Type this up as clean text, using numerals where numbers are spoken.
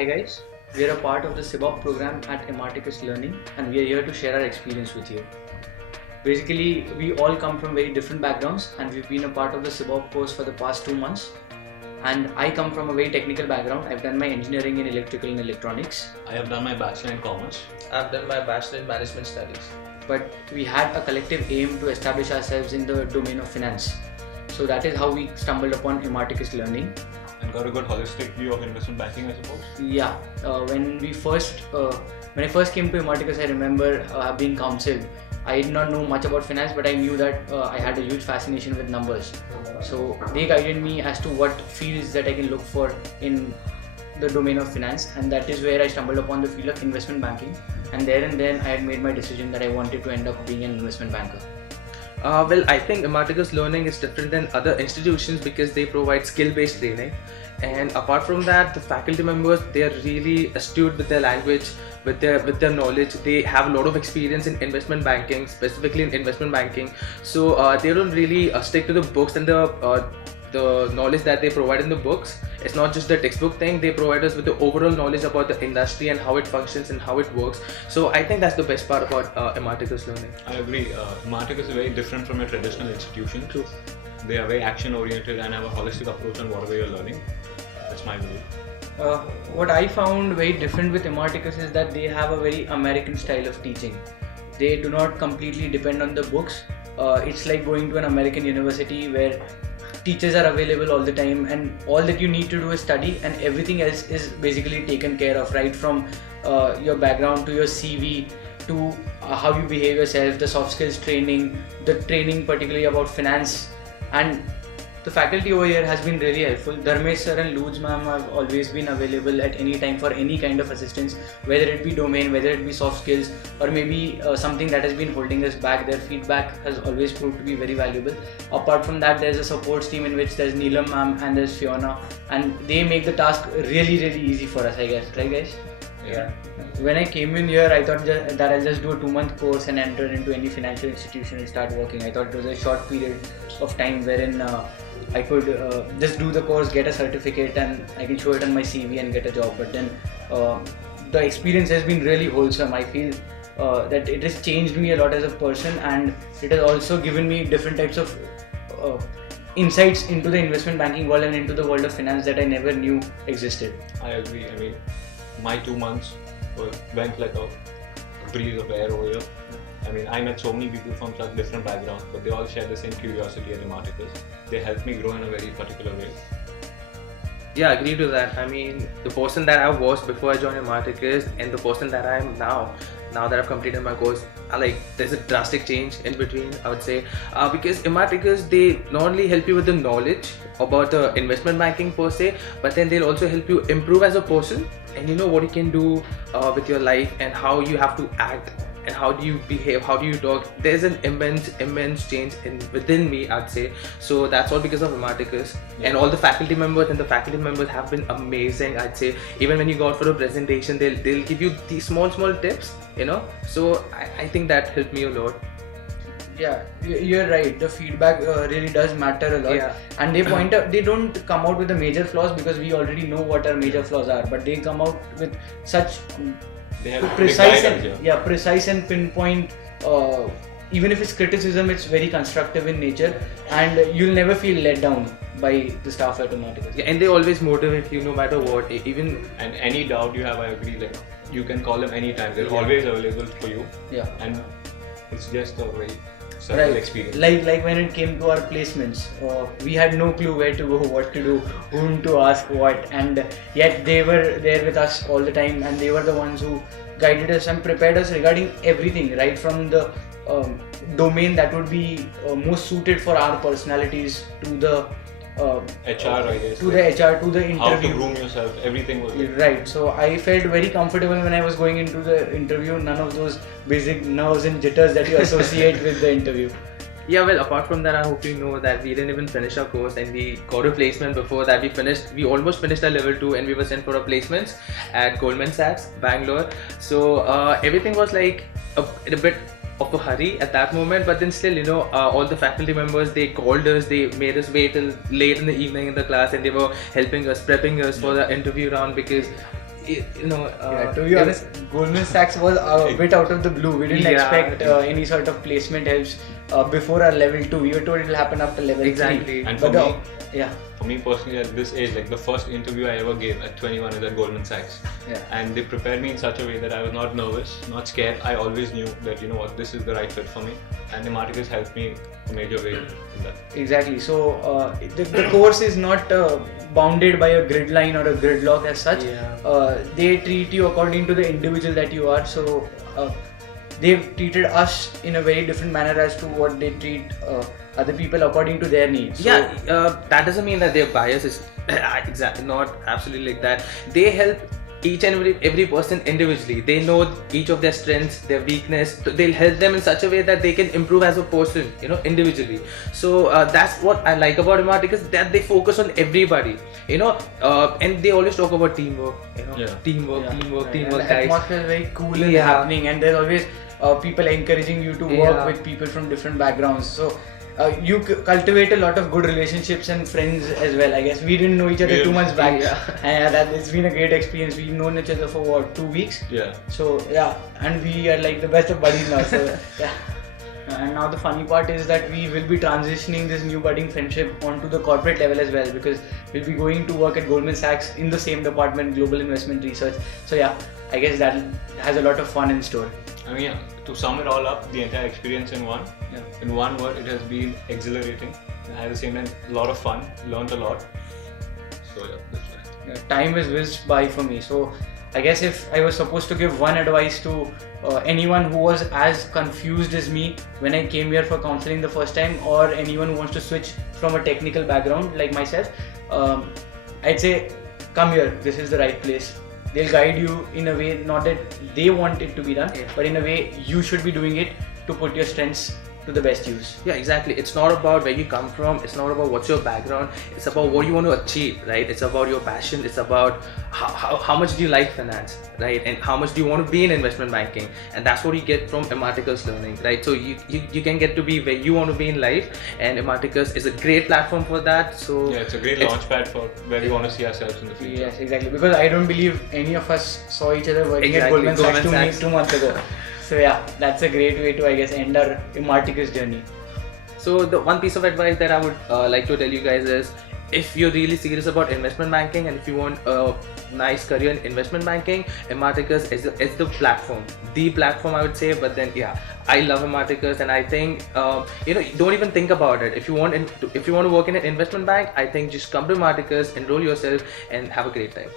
Hi guys, we are a part of the CIBOP program at Imarticus Learning and we are here to share our experience with you. Basically, we all come from very different backgrounds and we've been a part of the CIBOP course for the past 2 months. And I come from a very technical background. I've done my engineering in electrical and electronics. I have done my bachelor in commerce. I've done my bachelor in management studies. But we had a collective aim to establish ourselves in the domain of finance. So that is how we stumbled upon Imarticus Learning. And got a good holistic view of investment banking, I suppose. Yeah, when I first came to Imarticus, I remember being counseled. I did not know much about finance, but I knew that I had a huge fascination with numbers. So they guided me as to what fields that I can look for in the domain of finance, and that is where I stumbled upon the field of investment banking. And there and then I had made my decision that I wanted to end up being an investment banker. Well, I think Imarticus Learning is different than other institutions because they provide skill-based training, and apart from that, the faculty members, they are really astute with their language, with their knowledge. They have a lot of experience in investment banking, specifically in investment banking. So they don't really stick to the books and the knowledge that they provide in the books. It's not just the textbook thing. They provide us with the overall knowledge about the industry and how it functions and how it works. So I think that's the best part about Imarticus Learning. I agree. Imarticus is very different from a traditional institution. True. They are very action oriented and have a holistic approach on whatever you're learning. That's my view. What I found very different with Imarticus is that they have a very American style of teaching. They do not completely depend on the books. It's like going to an American university where teachers are available all the time and all that you need to do is study, and everything else is basically taken care of, right from your background to your CV to how you behave yourself, the soft skills training, the training particularly about finance. And the faculty over here has been really helpful. Dharmesh sir and 𝐂𝐤𝐿 ma'am have always been available at any time for any kind of assistance, whether it be domain, whether it be soft skills, or maybe something that has been holding us back. Their feedback has always proved to be very valuable. Apart from that, there's a support team in which there's Neelam ma'am and there's Fiona, and they make the task really easy for us, I guess. Right guys? Yeah. When I came in here, I thought that I'll just do a 2-month course and enter into any financial institution and start working. I thought it was a short period of time wherein I could just do the course, get a certificate, and I can show it on my CV and get a job. But then the experience has been really wholesome. I feel that it has changed me a lot as a person, and it has also given me different types of insights into the investment banking world and into the world of finance that I never knew existed. I agree. I mean, my 2 months went like a breeze of air over here. I mean, I met so many people from such different backgrounds, but they all share the same curiosity at Imarticus. They helped me grow in a very particular way. Yeah, I agree to that. I mean, the person that I was before I joined Imarticus and the person that I am now that I've completed my course, there's a drastic change in between, I would say, because Imarticus, they not only help you with the knowledge about the investment banking per se, but then they'll also help you improve as a person, and you know what you can do with your life and how you have to act and how do you behave, how do you talk. There's an immense change within me, I'd say. So that's all because of Imarticus. Yeah. And all the faculty members have been amazing, I'd say. Even when you go out for a presentation, they'll give you these small tips, you know. So I think that helped me a lot. Yeah, you're right. The feedback really does matter a lot. Yeah. And they point out, they don't come out with the major flaws because we already know what our major flaws are, but they come out with such precise and pinpoint. Even if it's criticism, it's very constructive in nature, and you'll never feel let down by the staff at Imarticus. Yeah, and they always motivate you no matter what. Even And any doubt you have, I agree. Like, you can call them anytime. They're always available for you. Yeah. And it's just a very subtle experience. Like when it came to our placements, we had no clue where to go, what to do, whom to ask what, and yet they were there with us all the time, and they were the ones who guided us and prepared us regarding everything, right from the domain that would be most suited for our personalities to the HR, I guess. To the HR, to the interview. How to groom yourself, everything was there. Right, so I felt very comfortable when I was going into the interview. None of those basic nerves and jitters that you associate with the interview. Yeah, well, apart from that, I hope you know that we didn't even finish our course and we got a placement before that. We almost finished our level 2 and we were sent for a placements at Goldman Sachs, Bangalore. So everything was like in a bit of a hurry at that moment, but then still, you know, all the faculty members, they called us, they made us wait till late in the evening in the class, and they were helping us, prepping us for the interview round, because To be honest, Goldman Sachs was a bit out of the blue. We didn't expect any sort of placement helps before our level 2. We were told it will happen after level 3. And for me personally, at this age, like the first interview I ever gave at 21 is at Goldman Sachs. And they prepared me in such a way that I was not nervous, not scared. I always knew that, you know what, this is the right fit for me. And Imarticus helped me a major way in that. Exactly. So the course is not bounded by a grid line or a gridlock as such. They treat you according to the individual that you are. So they've treated us in a very different manner as to what they treat other people according to their needs. That doesn't mean that their bias is exactly not absolutely like that. They help each and every person individually. They know each of their strengths, their weakness. They'll help them in such a way that they can improve as a person, individually. So that's what I like about Imarticus, that they focus on everybody, and they always talk about teamwork, teamwork, the guys. atmosphere is very cool and happening, and there's always people encouraging you to work with people from different backgrounds. So you cultivate a lot of good relationships and friends as well. I guess we didn't know each other 2 months back, and it's been a great experience. We've known each other for what, 2 weeks? So and we are like the best of buddies now. So and now the funny part is that we will be transitioning this new budding friendship onto the corporate level as well, because we'll be going to work at Goldman Sachs in the same department, Global Investment Research. So I guess that has a lot of fun in store. I mean, to sum it all up, the entire experience in one word, it has been exhilarating. At the same time, a lot of fun, learned a lot. So that's right. Time is whizzed by for me. So I guess if I was supposed to give one advice to anyone who was as confused as me when I came here for counseling the first time, or anyone who wants to switch from a technical background like myself, I'd say come here. This is the right place. They'll guide you in a way, not that they want it to be done, but in a way you should be doing it to put your strengths to the best use. Exactly. It's not about where you come from. It's not about what's your background. It's about what you want to achieve, right? It's about your passion. It's about how much do you like finance, right? And how much do you want to be in investment banking? And that's what you get from Imarticus Learning, right? So you can get to be where you want to be in life, and Imarticus is a great platform for that. So it's a great launchpad for where we want to see ourselves in the future. Yes, exactly. Because I don't believe any of us saw each other working at Goldman Sachs 2 months ago. So that's a great way to, I guess, end our Imarticus journey. So the one piece of advice that I would like to tell you guys is, if you're really serious about investment banking and if you want a nice career in investment banking, Imarticus is the platform. The platform, I would say. But then I love Imarticus, and I think don't even think about it. If you want to work in an investment bank, I think just come to Imarticus, enroll yourself, and have a great time.